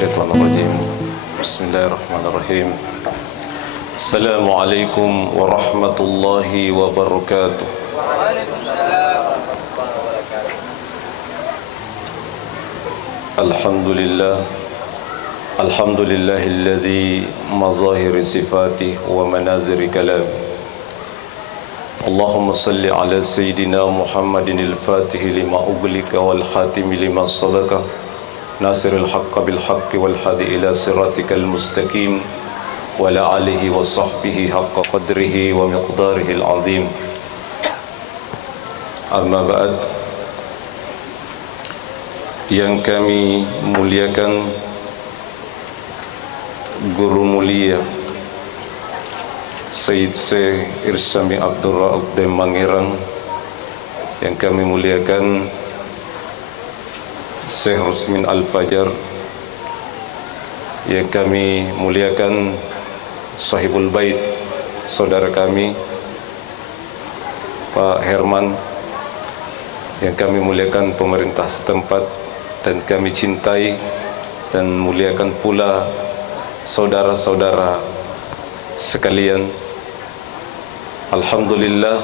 Minasyaitonirrajim. Bismillahirrahmanirrahim. Assalamualaikum warahmatullahi wabarakatuh. Alhamdulillah. Alhamdulillahilladzi mazahiri sifati wa manaziri kalami. Allahumma salli ala sayyidina Muhammadin al-fatihi lima uglika wal khatimi lima sabaka nasiril haqqa bil haqqi wal hadi ila siratikal mustaqim wa ala alihi wa sahbihi haqqa qadrihi wa miqdarihi al-azim. Amma ba'd. Yang kami muliakan Guru mulia Sayyid Syekh Irsami Abdul Rauf Mangiran, yang kami muliakan Syekh Rusmin Al-Fajar, yang kami muliakan Sahibul Bait, saudara kami Pak Herman, yang kami muliakan pemerintah setempat, dan kami cintai dan muliakan pula saudara-saudara sekalian. Alhamdulillah,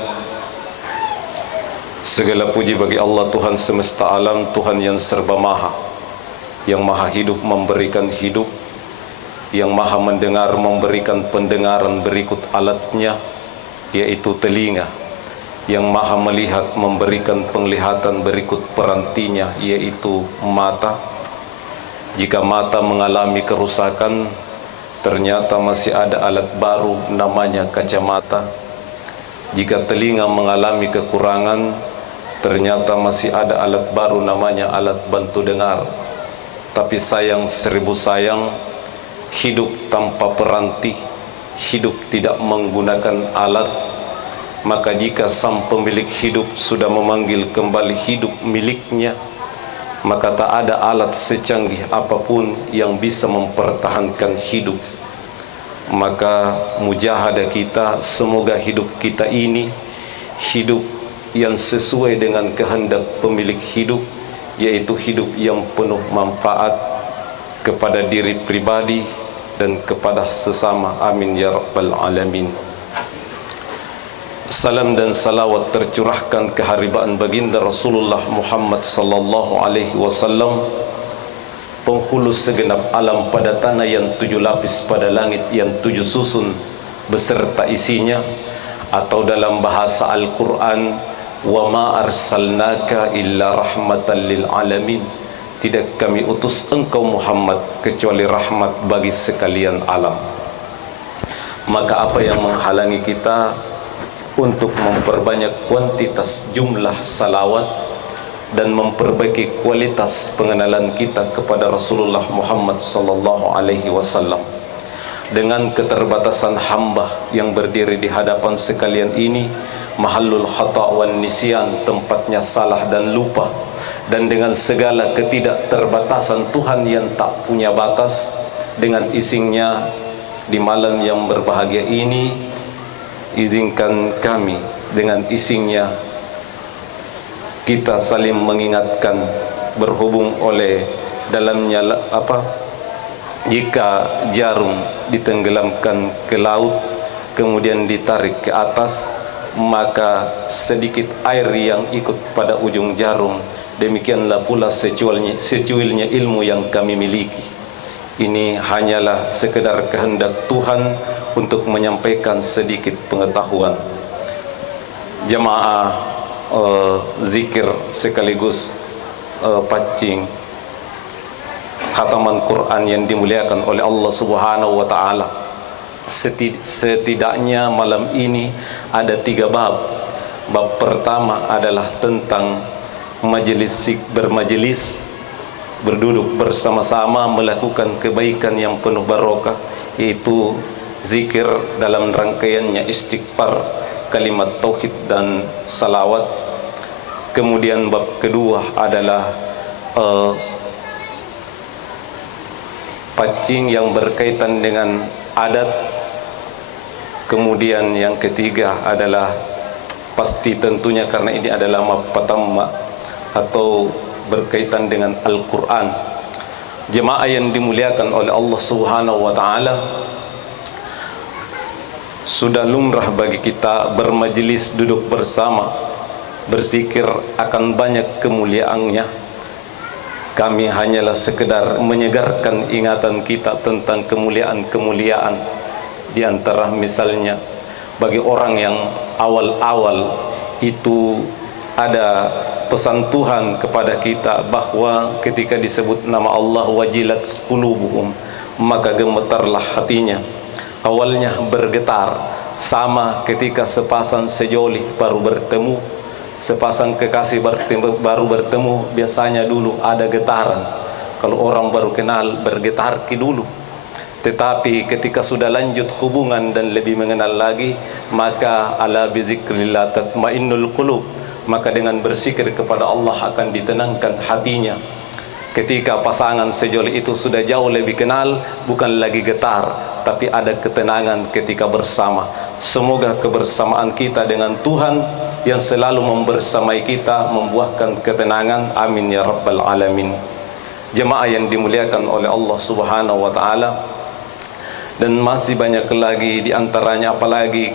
segala puji bagi Allah Tuhan semesta alam, Tuhan yang serba maha, yang maha hidup memberikan hidup, yang maha mendengar memberikan pendengaran berikut alatnya, yaitu telinga, yang maha melihat memberikan penglihatan berikut perantinya, yaitu mata. Jika mata mengalami kerusakan, ternyata masih ada alat baru namanya kacamata. Jika telinga mengalami kekurangan, ternyata masih ada alat baru namanya alat bantu dengar. Tapi sayang seribu sayang, hidup tanpa peranti, hidup tidak menggunakan alat. Maka jika sang pemilik hidup sudah memanggil kembali hidup miliknya, maka tak ada alat secanggih apapun yang bisa mempertahankan hidup. Maka mujahadah kita, semoga hidup kita ini hidup yang sesuai dengan kehendak pemilik hidup, yaitu hidup yang penuh manfaat kepada diri pribadi dan kepada sesama. Amin ya rabbal alamin. Salam dan salawat tercurahkan keharibaan baginda Rasulullah Muhammad sallallahu alaihi wasallam, penghulu segenap alam pada tanah yang 7 lapis, pada langit yang 7 susun beserta isinya, atau dalam bahasa Al-Quran, wa ma arsalnaka illa rahmatan lil alamin, tidak kami utus engkau Muhammad kecuali rahmat bagi sekalian alam. Maka apa yang menghalangi kita untuk memperbanyak kuantitas jumlah salawat dan memperbaiki kualitas pengenalan kita kepada Rasulullah Muhammad sallallahu alaihi wasallam? Dengan keterbatasan hamba yang berdiri di hadapan sekalian ini, mahallul khata' wan nisyan, tempatnya salah dan lupa, dan dengan segala ketidakterbatasan Tuhan yang tak punya batas, dengan isinya di malam yang berbahagia ini, izinkan kami dengan isinya kita saling mengingatkan, berhubung oleh dalamnya jika jarum ditenggelamkan ke laut kemudian ditarik ke atas, maka sedikit air yang ikut pada ujung jarum. Demikianlah pula secuilnya ilmu yang kami miliki. Ini hanyalah sekedar kehendak Tuhan untuk menyampaikan sedikit pengetahuan. Jamaah zikir sekaligus pancing khataman Quran yang dimuliakan oleh Allah Subhanahu wa taala. Setidaknya malam ini ada 3 bab. Bab pertama adalah tentang bermajelis, berduduk bersama-sama melakukan kebaikan yang penuh barokah, yaitu zikir dalam rangkaiannya istighfar, kalimat tauhid dan salawat. Kemudian bab kedua adalah pancing yang berkaitan dengan adat. Kemudian yang ketiga adalah pasti tentunya karena ini adalah mapatamma atau berkaitan dengan Al-Quran, Jemaah yang dimuliakan oleh Allah Subhanahu wa taala, sudah lumrah bagi kita bermajelis, duduk bersama, berzikir akan banyak kemuliaannya. Kami hanyalah sekedar menyegarkan ingatan kita tentang kemuliaan-kemuliaan. Di antara misalnya bagi orang yang awal-awal itu ada pesan Tuhan kepada kita bahwa ketika disebut nama Allah wajilat qulubuhum, maka gemetarlah hatinya. Awalnya bergetar, sama ketika sepasang sejoli baru bertemu, sepasang kekasih baru bertemu, biasanya dulu ada getaran. Kalau orang baru kenal bergetar dulu. Tetapi ketika sudah lanjut hubungan dan lebih mengenal lagi, maka ala bizikrillah tatmainnul qulub, maka dengan berzikir kepada Allah akan ditenangkan hatinya. Ketika pasangan sejoli itu sudah jauh lebih kenal, bukan lagi getar, tapi ada ketenangan ketika bersama. Semoga kebersamaan kita dengan Tuhan yang selalu membersamai kita membuahkan ketenangan. Amin ya rabbal alamin. Jemaah yang dimuliakan oleh Allah Subhanahu wa taala, dan masih banyak lagi di antaranya, apalagi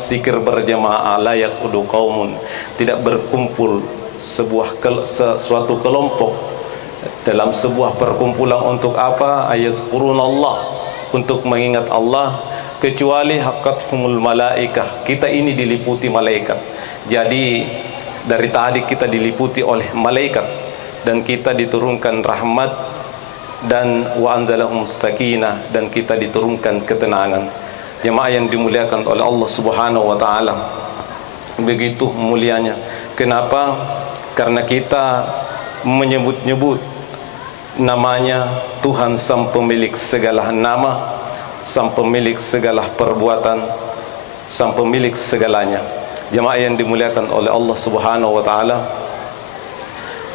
zikir berjamaah, layak udu qaumun, tidak berkumpul suatu kelompok dalam sebuah perkumpulan untuk apa? Ayazkurunallah, untuk mengingat Allah, kecuali haqqathumul malaikah, kita ini diliputi malaikat. Jadi dari tadi kita diliputi oleh malaikat, dan kita diturunkan rahmat, dan wa anzalahum sakinah, dan kita diturunkan ketenangan. Jemaah yang dimuliakan oleh Allah Subhanahu wa taala, begitu mulianya. Kenapa? Karena kita menyebut-nyebut namanya Tuhan, sang pemilik segala nama, sang pemilik segala perbuatan, sang pemilik segalanya. Jemaah yang dimuliakan oleh Allah Subhanahu wa taala,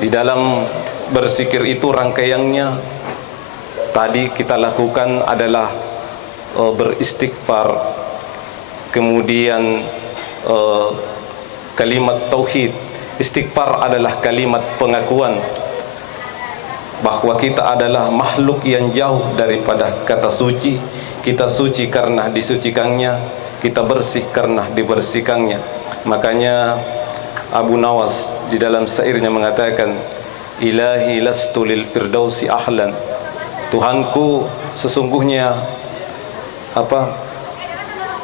di dalam berzikir itu rangkaiannya tadi kita lakukan adalah beristighfar, kemudian kalimat tauhid. Istighfar adalah kalimat pengakuan bahwa kita adalah makhluk yang jauh daripada kata suci. Kita suci karena disucikannya, kita bersih karena dibersihkannya. Makanya Abu Nawas di dalam syairnya mengatakan, ilahi lastu lil firdausi ahlan, Tuhanku sesungguhnya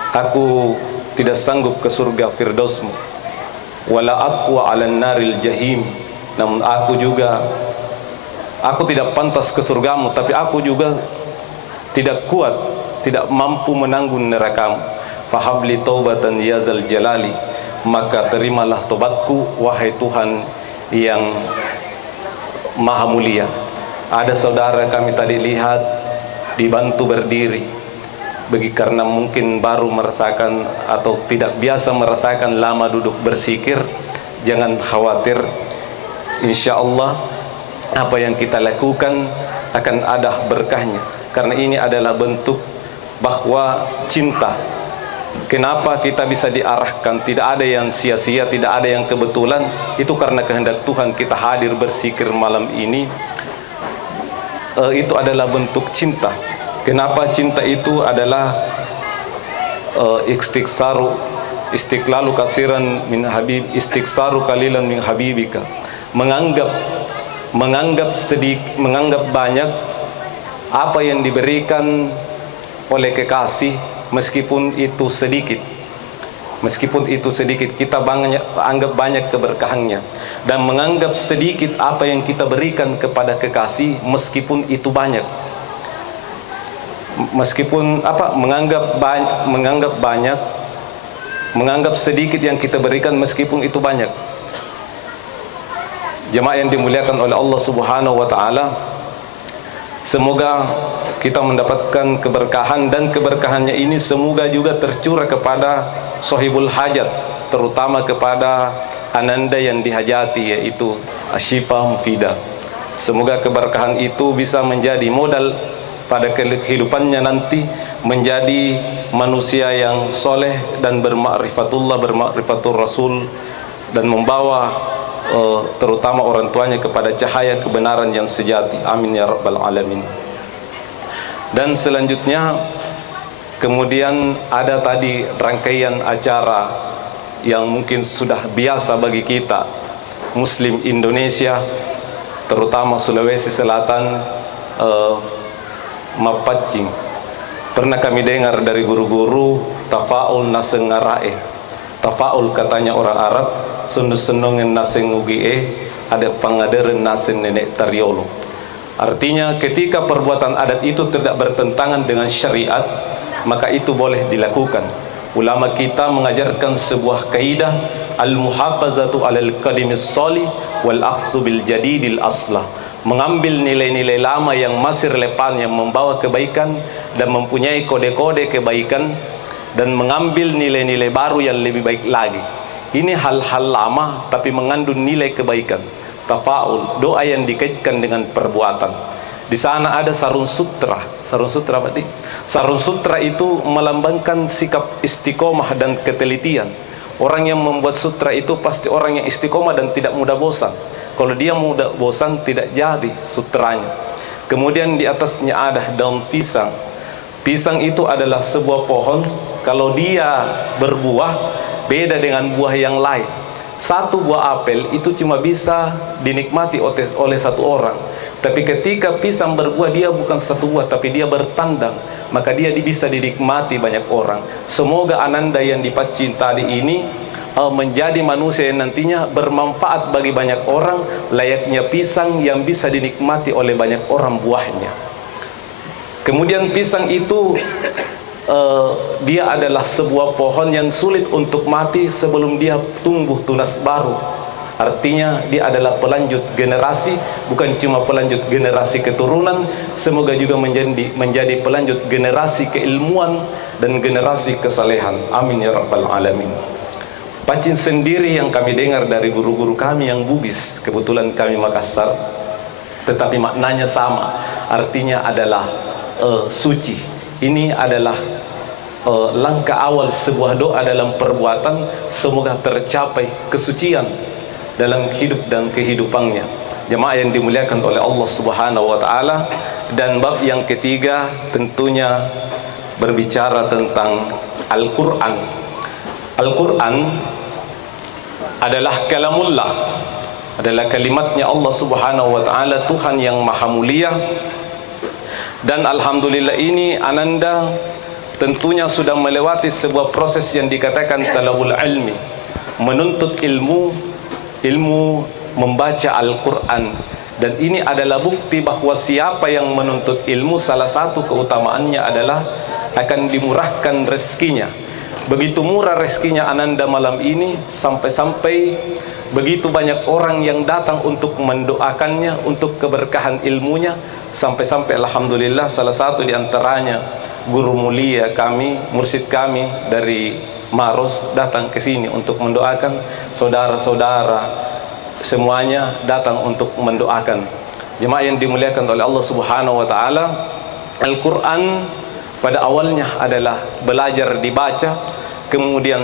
aku tidak sanggup ke surga firdausmu, wala aqwa 'alan naril jahim, namun aku tidak pantas ke surgamu, tapi aku juga tidak kuat, tidak mampu menanggung nerakamu. Fahabli taubatan ya zal jalali, maka terimalah tobatku wahai Tuhan yang maha mulia. Ada saudara kami tadi lihat dibantu berdiri, karena mungkin baru merasakan atau tidak biasa merasakan lama duduk berzikir. Jangan khawatir, insya Allah apa yang kita lakukan akan ada berkahnya, karena ini adalah bentuk bahwa cinta. Kenapa kita bisa diarahkan? Tidak ada yang sia-sia, tidak ada yang kebetulan. Itu karena kehendak Tuhan kita hadir berzikir malam ini. Itu adalah bentuk cinta. Kenapa cinta itu adalah istiqlalu kasiran min habib, istiqsaru kalilan min habibika, menganggap banyak apa yang diberikan oleh kekasih, meskipun itu sedikit, kita anggap banyak keberkahannya, dan menganggap sedikit apa yang kita berikan kepada kekasih, meskipun itu banyak. Menganggap sedikit yang kita berikan meskipun itu banyak. Jemaah yang dimuliakan oleh Allah Subhanahu wa taala, semoga kita mendapatkan keberkahan, dan keberkahannya ini semoga juga tercurah kepada sahibul hajat, terutama kepada ananda yang dihajati, yaitu asyifa mufidah. Semoga keberkahan itu bisa menjadi modal pada kehidupannya nanti, menjadi manusia yang soleh dan bermakrifatullah, bermakrifatul Rasul, dan membawa terutama orang tuanya kepada cahaya kebenaran yang sejati. Amin ya rabbal alamin. Dan selanjutnya kemudian ada tadi rangkaian acara yang mungkin sudah biasa bagi kita Muslim Indonesia, terutama Sulawesi Selatan, Mapacing. Pernah kami dengar dari guru-guru tafaul naseng ngarae. Tafaul katanya orang Arab, senung-senungen naseng ugie, ada pangaderen naseng nenek tariolo. Artinya ketika perbuatan adat itu tidak bertentangan dengan syariat, maka itu boleh dilakukan. Ulama kita mengajarkan sebuah kaidah, al-muhafazatu 'alal qadimis shalih wal akhsu bil jadidil aslah. Mengambil nilai-nilai lama yang masih relevan, yang membawa kebaikan dan mempunyai kode-kode kebaikan, dan mengambil nilai-nilai baru yang lebih baik lagi. Ini hal-hal lama tapi mengandung nilai kebaikan. Tafaul, doa yang dikaitkan dengan perbuatan. Di sana ada sarung sutra. Sarung sutra apa? Sarung sutra itu melambangkan sikap istiqomah dan ketelitian. Orang yang membuat sutra itu pasti orang yang istiqomah dan tidak mudah bosan. Kalau dia mudah bosan, tidak jadi sutranya. Kemudian di atasnya ada daun pisang. Pisang itu adalah sebuah pohon. Kalau dia berbuah, beda dengan buah yang lain. Satu buah apel itu cuma bisa dinikmati oleh satu orang. Tapi ketika pisang berbuah, dia bukan satu buah, tapi dia bertandang. Maka dia bisa dinikmati banyak orang. Semoga ananda yang dipacin tadi ini menjadi manusia yang nantinya bermanfaat bagi banyak orang, layaknya pisang yang bisa dinikmati oleh banyak orang buahnya. Kemudian pisang itu dia adalah sebuah pohon yang sulit untuk mati sebelum dia tumbuh tunas baru. Artinya dia adalah pelanjut generasi, bukan cuma pelanjut generasi keturunan, semoga juga menjadi pelanjut generasi keilmuan dan generasi kesalehan. Amin ya rabbal alamin. Pacin sendiri yang kami dengar dari guru-guru kami yang Bugis, kebetulan kami Makassar, tetapi maknanya sama. Artinya adalah suci. Ini adalah langkah awal sebuah doa dalam perbuatan, semoga tercapai kesucian dalam hidup dan kehidupannya. Jemaah yang dimuliakan oleh Allah Subhanahu wa taala. Dan bab yang ketiga tentunya berbicara tentang Al-Qur'an. Al-Qur'an adalah kalamullah, adalah kalimatnya Allah Subhanahu wa taala, Tuhan yang maha mulia. Dan alhamdulillah ini ananda tentunya sudah melewati sebuah proses yang dikatakan talabul ilmi, menuntut ilmu membaca Al-Quran. Dan ini adalah bukti bahwa siapa yang menuntut ilmu, salah satu keutamaannya adalah akan dimurahkan rezekinya. Begitu murah rezekinya ananda malam ini, sampai-sampai begitu banyak orang yang datang untuk mendoakannya, untuk keberkahan ilmunya. Sampai-sampai alhamdulillah salah satu di antaranya guru mulia kami, mursyid kami dari Maros datang ke sini untuk mendoakan. Saudara-saudara semuanya datang untuk mendoakan. Jemaah yang dimuliakan oleh Allah Subhanahu wa taala, Al-Qur'an pada awalnya adalah belajar dibaca, kemudian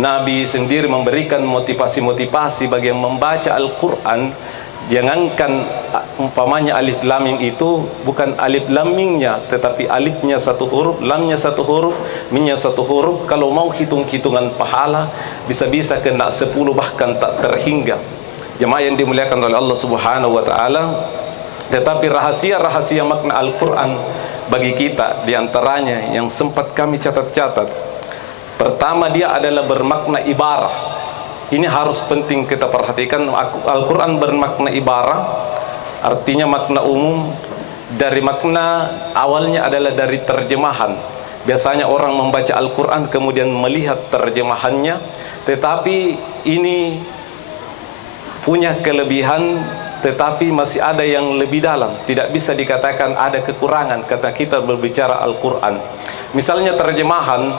Nabi sendiri memberikan motivasi-motivasi bagi yang membaca Al-Qur'an. Jangankan umpamanya alif lam mim itu bukan alif lam mimnya, tetapi alifnya satu huruf, lamnya satu huruf, mimnya satu huruf. Kalau mau hitung-hitungan pahala, bisa-bisa kena 10 bahkan tak terhingga. Jemaah yang dimuliakan oleh Allah Subhanahu wa taala, tetapi rahasia-rahasia makna Al-Qur'an bagi kita diantaranya yang sempat kami catat-catat. Pertama, dia adalah bermakna ibarah. Ini harus penting kita perhatikan. Al-Quran bermakna ibarah, artinya makna umum. Dari makna awalnya adalah dari terjemahan. Biasanya orang membaca Al-Quran kemudian melihat terjemahannya, tetapi ini punya kelebihan, tetapi masih ada yang lebih dalam. Tidak bisa dikatakan ada kekurangan kata kita berbicara Al-Quran. Misalnya terjemahan,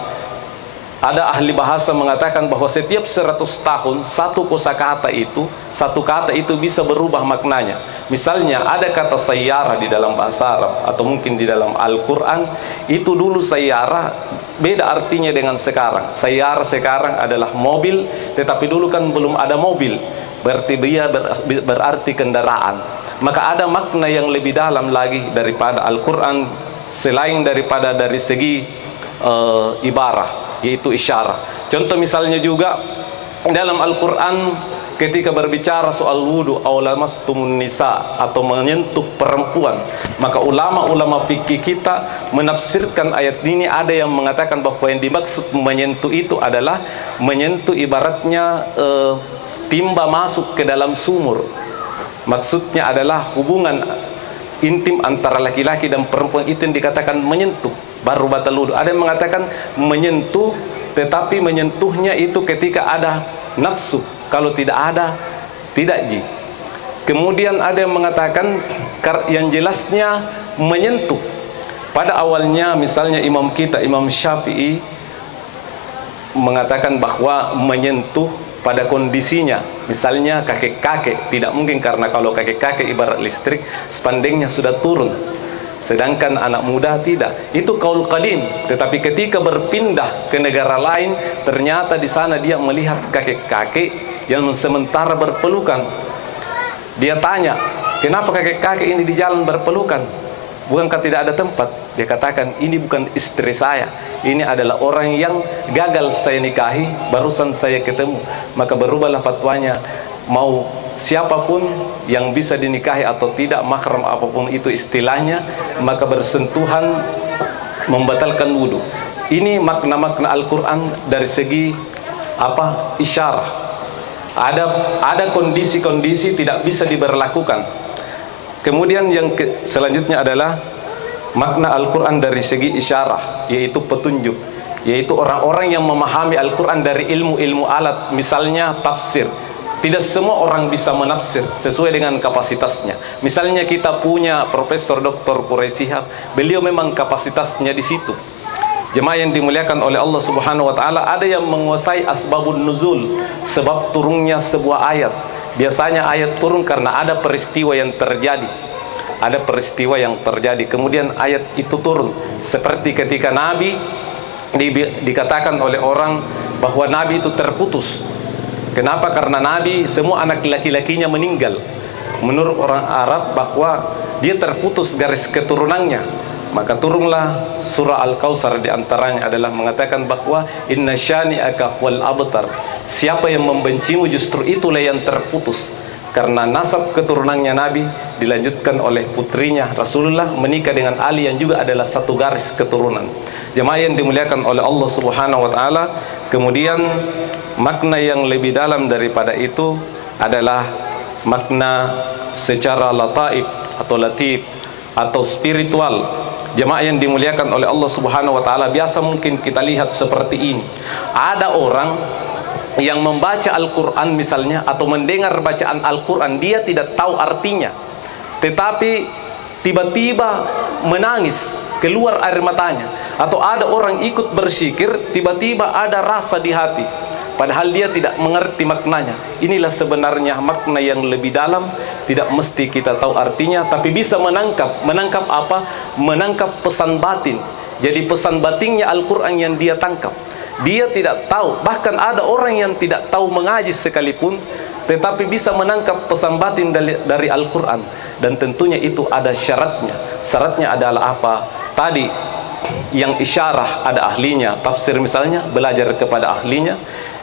ada ahli bahasa mengatakan bahwa setiap 100 tahun satu kosakata itu, satu kata itu bisa berubah maknanya. Misalnya ada kata sayyarah di dalam bahasa Arab atau mungkin di dalam Al-Quran, itu dulu sayyarah beda artinya dengan sekarang. Sayyarah sekarang adalah mobil, tetapi dulu kan belum ada mobil. berarti dia berarti kendaraan. Maka ada makna yang lebih dalam lagi daripada Al-Quran selain daripada dari segi ibarah, yaitu isyarat. Contoh misalnya juga dalam Al-Quran ketika berbicara soal wudu, aw lamastumun nisa, atau menyentuh perempuan, maka ulama-ulama fikih kita menafsirkan ayat ini. Ada yang mengatakan bahwa yang dimaksud menyentuh itu adalah menyentuh ibaratnya timba masuk ke dalam sumur. Maksudnya adalah hubungan intim antara laki-laki dan perempuan, itu yang dikatakan menyentuh, baru batal wudu. Ada yang mengatakan menyentuh, tetapi menyentuhnya itu ketika ada nafsu, kalau tidak ada, tidak ji. Kemudian ada yang mengatakan yang jelasnya menyentuh. Pada awalnya misalnya imam kita, Imam Syafi'i, mengatakan bahwa menyentuh pada kondisinya, misalnya kakek-kakek, tidak mungkin, karena kalau kakek-kakek ibarat listrik, spandengnya sudah turun, sedangkan anak muda tidak. Itu kaul qadim. Tetapi ketika berpindah ke negara lain, ternyata di sana dia melihat kakek-kakek yang sementara berpelukan. Dia tanya, kenapa kakek-kakek ini di jalan berpelukan? Bukankah tidak ada tempat? Dia katakan, ini bukan istri saya, ini adalah orang yang gagal saya nikahi, barusan saya ketemu. Maka berubahlah fatwanya, mau siapapun yang bisa dinikahi atau tidak, mahram apapun itu istilahnya, maka bersentuhan membatalkan wudu. Ini makna-makna Al-Quran dari segi isyarat. Ada kondisi-kondisi tidak bisa diberlakukan. Kemudian yang selanjutnya adalah makna Al-Quran dari segi isyarat, yaitu petunjuk, yaitu orang-orang yang memahami Al-Quran dari ilmu-ilmu alat, misalnya tafsir. Tidak semua orang bisa menafsir sesuai dengan kapasitasnya. Misalnya kita punya Profesor Dr. Quraisihab, beliau memang kapasitasnya di situ. Jemaah yang dimuliakan oleh Allah Subhanahu wa taala, ada yang menguasai asbabun nuzul, sebab turunnya sebuah ayat. Biasanya ayat turun karena ada peristiwa yang terjadi. Ada peristiwa yang terjadi, kemudian ayat itu turun. Seperti ketika Nabi dikatakan oleh orang bahwa Nabi itu terputus. Kenapa? Karena Nabi semua anak laki-lakinya meninggal. Menurut orang Arab bahwa dia terputus garis keturunannya. Maka turunlah surah Al-Kautsar, di antaranya adalah mengatakan bahwa inna syani'aka wal abtar. Siapa yang membencimu justru itulah yang terputus. Karena nasab keturunannya Nabi dilanjutkan oleh putrinya Rasulullah menikah dengan Ali yang juga adalah satu garis keturunan. Jemaah yang dimuliakan oleh Allah Subhanahu wa taala, kemudian makna yang lebih dalam daripada itu adalah makna secara lataif atau latif atau spiritual. Jemaah yang dimuliakan oleh Allah Subhanahu wa taala, biasa mungkin kita lihat seperti ini. Ada orang yang membaca Al-Quran misalnya, atau mendengar bacaan Al-Quran, dia tidak tahu artinya, tetapi tiba-tiba menangis, keluar air matanya. Atau ada orang ikut berzikir, tiba-tiba ada rasa di hati, padahal dia tidak mengerti maknanya. Inilah sebenarnya makna yang lebih dalam, tidak mesti kita tahu artinya, tapi bisa menangkap apa? Menangkap pesan batin. Jadi pesan batinnya Al-Quran yang dia tangkap. Dia tidak tahu, bahkan ada orang yang tidak tahu mengaji sekalipun, tetapi bisa menangkap pesan batin dari Al-Quran. Dan tentunya itu ada syaratnya. Syaratnya adalah apa? Tadi yang isyarah ada ahlinya, tafsir misalnya belajar kepada ahlinya,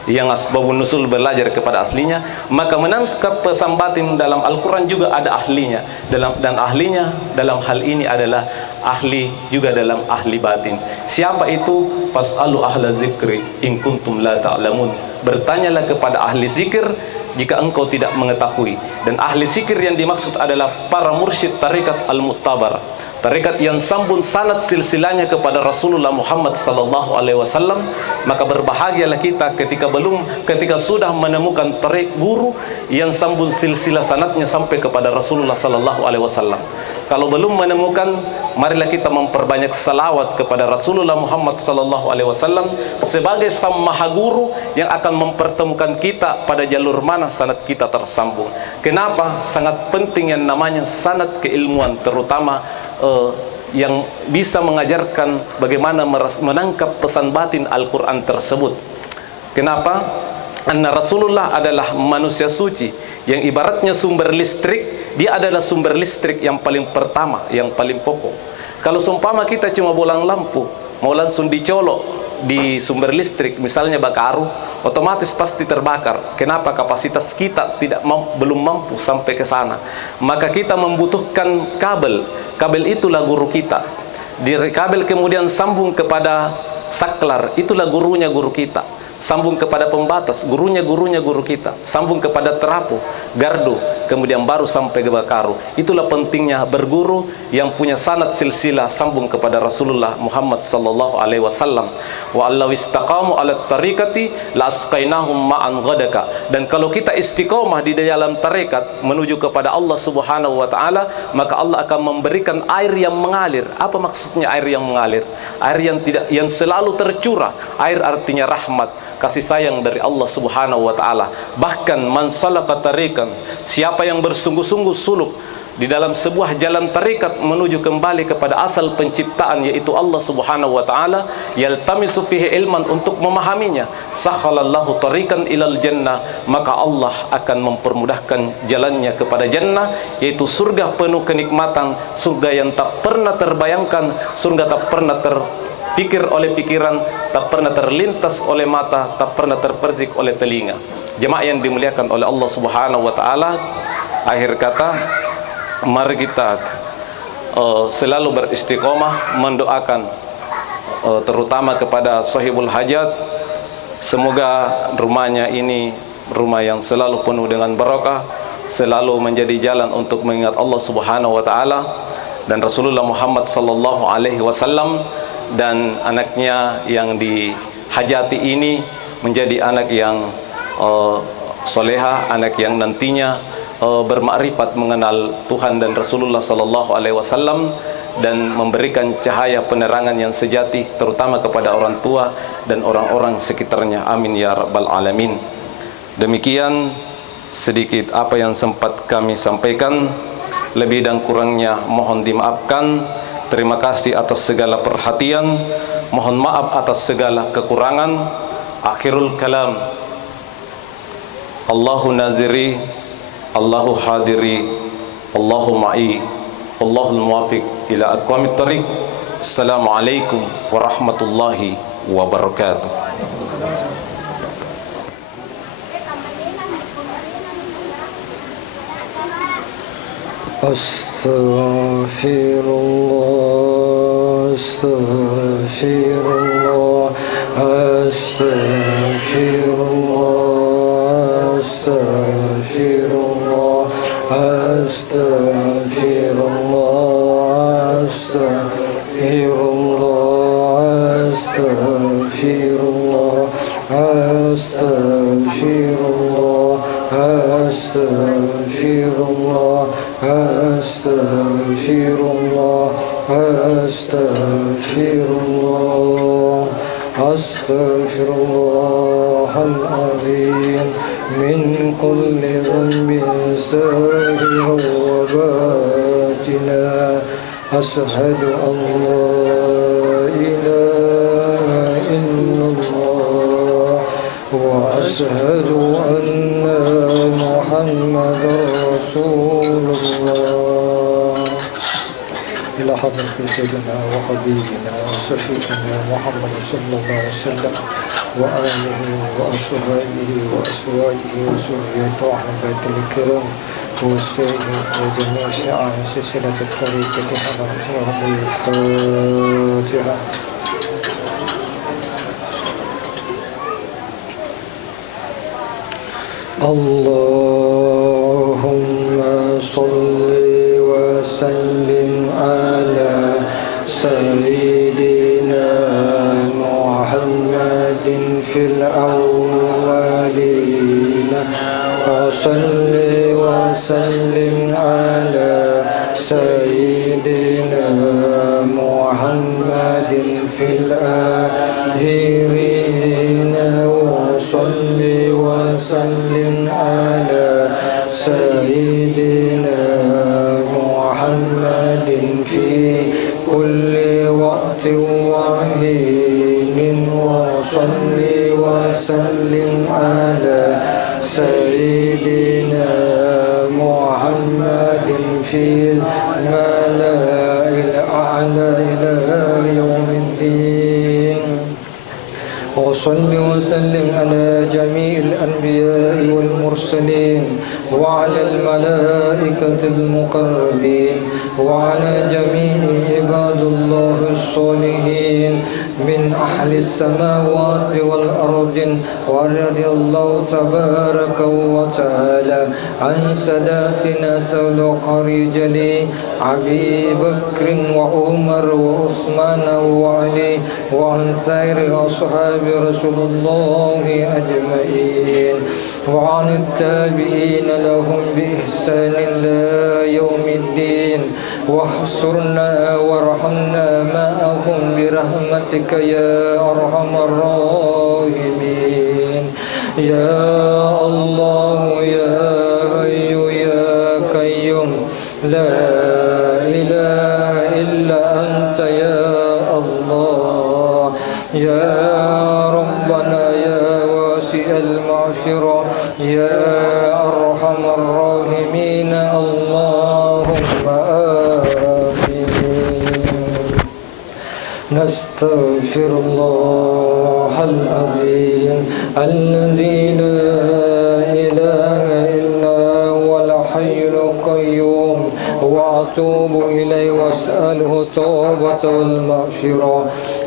yang asbabun nusul belajar kepada aslinya. Maka menangkap pesan batin dalam Al-Quran juga ada ahlinya, dan ahlinya dalam hal ini adalah ahli juga dalam ahli batin. Siapa itu? Fas'alu ahla zikri in kuntum la ta'lamun. Bertanyalah kepada ahli zikir jika engkau tidak mengetahui. Dan ahli zikir yang dimaksud adalah para mursyid tarikat al-mu'tabar, tarikat yang sambung sanad silsilahnya kepada Rasulullah Muhammad sallallahu alaihi wasallam. Maka berbahagialah kita ketika sudah menemukan tarik guru yang sambung silsilah sanadnya sampai kepada Rasulullah sallallahu alaihi wasallam. Kalau belum menemukan, marilah kita memperbanyak salawat kepada Rasulullah Muhammad sallallahu alaihi wasallam sebagai sang maha guru yang akan mempertemukan kita pada jalur mana sanad kita tersambung. Kenapa? Sangat penting yang namanya sanad keilmuan, terutama yang bisa mengajarkan bagaimana menangkap pesan batin Al-Quran tersebut. Kenapa? Anna Rasulullah adalah manusia suci yang ibaratnya sumber listrik, dia adalah sumber listrik yang paling pertama, yang paling pokok. Kalau seumpama kita cuma bolang lampu, mau langsung dicolok di sumber listrik, misalnya bakaru, otomatis pasti terbakar. Kenapa? Kapasitas kita belum mampu sampai ke sana. Maka kita membutuhkan kabel. Kabel itulah guru kita. Di kabel kemudian sambung kepada saklar, itulah gurunya guru kita. Sambung kepada pembatas, gurunya guru kita. Sambung kepada terapu, gardu, kemudian baru sampai ke bakaru. Itulah pentingnya berguru yang punya sanad silsilah sambung kepada Rasulullah Muhammad sallallahu alaihi wasallam. Wa allaw istaqamu ala tariqati la asqainahum ma'an ghadaka. Dan kalau kita istiqomah di dalam tarekat menuju kepada Allah Subhanahu wa taala, maka Allah akan memberikan air yang mengalir. Apa maksudnya air yang mengalir? Air yang selalu tercurah. Air artinya rahmat, kasih sayang dari Allah Subhanahu wa taala. Bahkan man salaka tariqan, siapa yang bersungguh-sungguh suluk di dalam sebuah jalan tarikat menuju kembali kepada asal penciptaan, yaitu Allah Subhanahu wa taala, yaltamisu fihi ilman, untuk memahaminya, sakhalallahu tariqan ilal jannah, maka Allah akan mempermudahkan jalannya kepada jannah, yaitu surga penuh kenikmatan, surga yang tak pernah terbayangkan, surga tak pernah terpikir oleh pikiran, tak pernah terlintas oleh mata, tak pernah terpersik oleh telinga. Jemaah yang dimuliakan oleh Allah Subhanahu wa taala, akhir kata, mari kita selalu beristiqomah mendoakan terutama kepada sahibul hajat, semoga rumahnya ini rumah yang selalu penuh dengan barakah, selalu menjadi jalan untuk mengingat Allah Subhanahu wa taala dan Rasulullah Muhammad sallallahu alaihi wasallam, dan anaknya yang dihajati ini menjadi anak yang soleha, anak yang nantinya bermakrifat mengenal Tuhan dan Rasulullah sallallahu alaihi wasallam, dan memberikan cahaya penerangan yang sejati terutama kepada orang tua dan orang-orang sekitarnya. Amin ya rabbal alamin. Demikian sedikit apa yang sempat kami sampaikan, lebih dan kurangnya mohon dimaafkan. Terima kasih atas segala perhatian, mohon maaf atas segala kekurangan. Akhirul kalam, Allahu naziri, Allahu hadiri, Allahu ma'i, Allahul muwafiq ila aqwamit thariq. Assalamualaikum warahmatullahi wabarakatuh. Astaghfirullah, astaghfirullah, astaghfirullah, astaghfirullah, astaghfirullah, astaghfirullah, astaghfirullah, astaghfirullah, astaghfirullah, astaghfirullah, astaghfirullah, astaghfirullahal azim min kulli dhanbin sahiran wa batina. Ashhadu an la ilaha illallah wa ashhadu anna Muhammadar Rasulullah. Ila hadrati sayyidina wa habibina wa shafi'ina Muhammad sallallahu alaihi wasallam wa alihi wa ashabihi wa aswajihi wa surriyatihi wa ahli baitil kiram wa sayyidi wa jami' sa'an silsilat at-tariqati hadaratul Fatiha. Allahumma salli wa sallim ala sayyidina Muhammadin fil awwalina wa salli wa sallim ala sayyidina Muhammadin fil akhirina wa salli wa sallim ala sayyidina Muhammadin fi kulli waqtin wa hinin wa salli wa sallim ala وسلم على جميع الأنبياء والمرسلين وعلى الملائكة المقربين وعلى جميع عباد الله الصالحين من أهل السماوات والأرض ورضي الله تبارك وتعالى عن ساداتنا سيد الخريجلي أبي بكر وعمر وعثمان وعلي وعن سائر أصحاب رسول الله أجمعين وعن التابعين لهم بإحسان إلى يوم الدين واحشرنا وارحمنا معهم برحمتك يا أرحم الراحمين يا الله يا حي يا قيوم لا إله إلا أنت يا الله يا ربنا يا واسع المغفرة يا أرحم الراحمين اللهم آمين. نستغفر الله العظيم الذي لا إله إلا هو الحي القيوم وأتوب إليه وأسأله التوبة والمغفرة.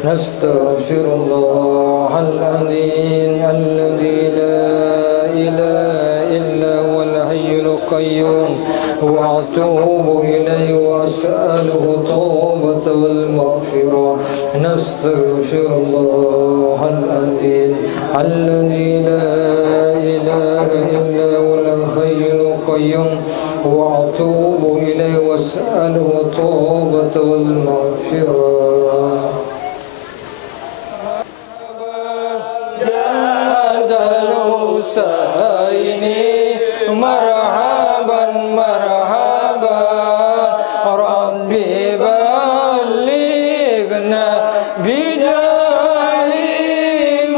نستغفر الله العظيم الذي لا إله إلا هو الحي القيوم وأتوب إليه وأسأله التوبة والمغفرة. نستغفر الله العظيم الذي لا إله إلا هو الحي القيوم وأتوب إليه وأسأله التوبة والمغفرة. جاد الحسين مرحبا مرحبا ربي بلغنا بجاه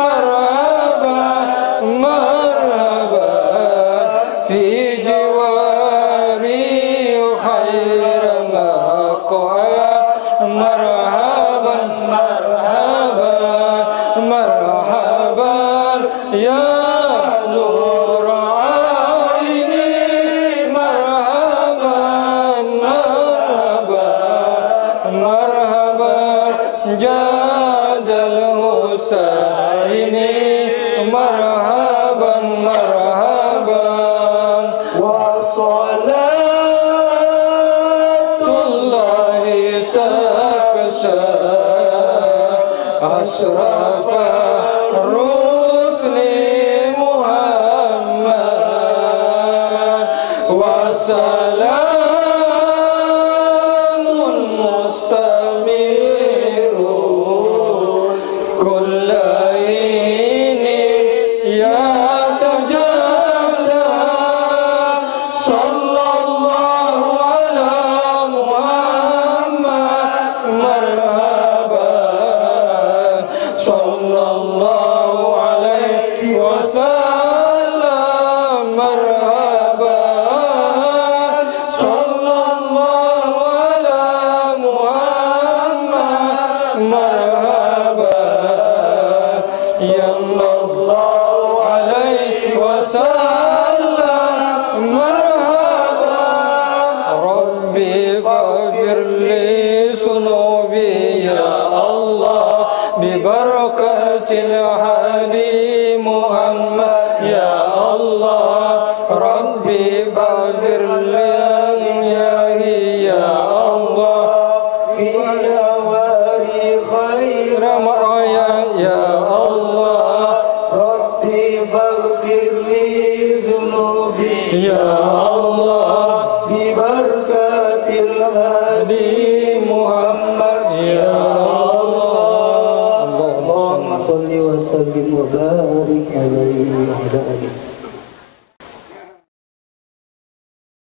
مرحبا مرحبا في جواري خير مقعد مرحبا مرحبا مرحبا يا نور عيني مرحبا مرحبا مرحبا جاد الحسين مرحبا مرحبا وصلاة الله تكشى أشرف الرسل محمد وسلام مستمر كل حين يتجلى صلى الله على محمد مرحبا صلى الله عليه وسلم مرحبا صلى الله على محمد مرحبا صلى الله عليه وسلم مرحبا ربي فاغفر لي ذنوبي يا الله ببركة الحبيب محمد يا الله ربي فاغفر